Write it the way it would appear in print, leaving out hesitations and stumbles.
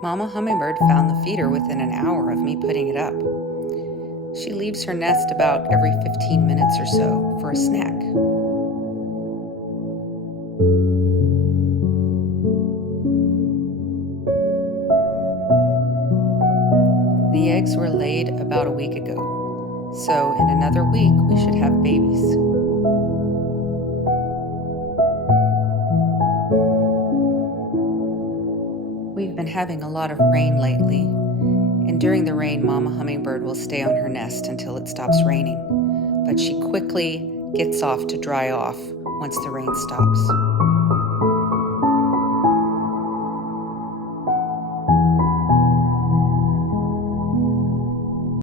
Mama Hummingbird found the feeder within an hour of me putting it up. She leaves her nest about every 15 minutes or so for a snack. The eggs were laid about a week ago, so in another week we should have babies. We've been having a lot of rain lately, and during the rain, Mama Hummingbird will stay on her nest until it stops raining, but she quickly gets off to dry off once the rain stops.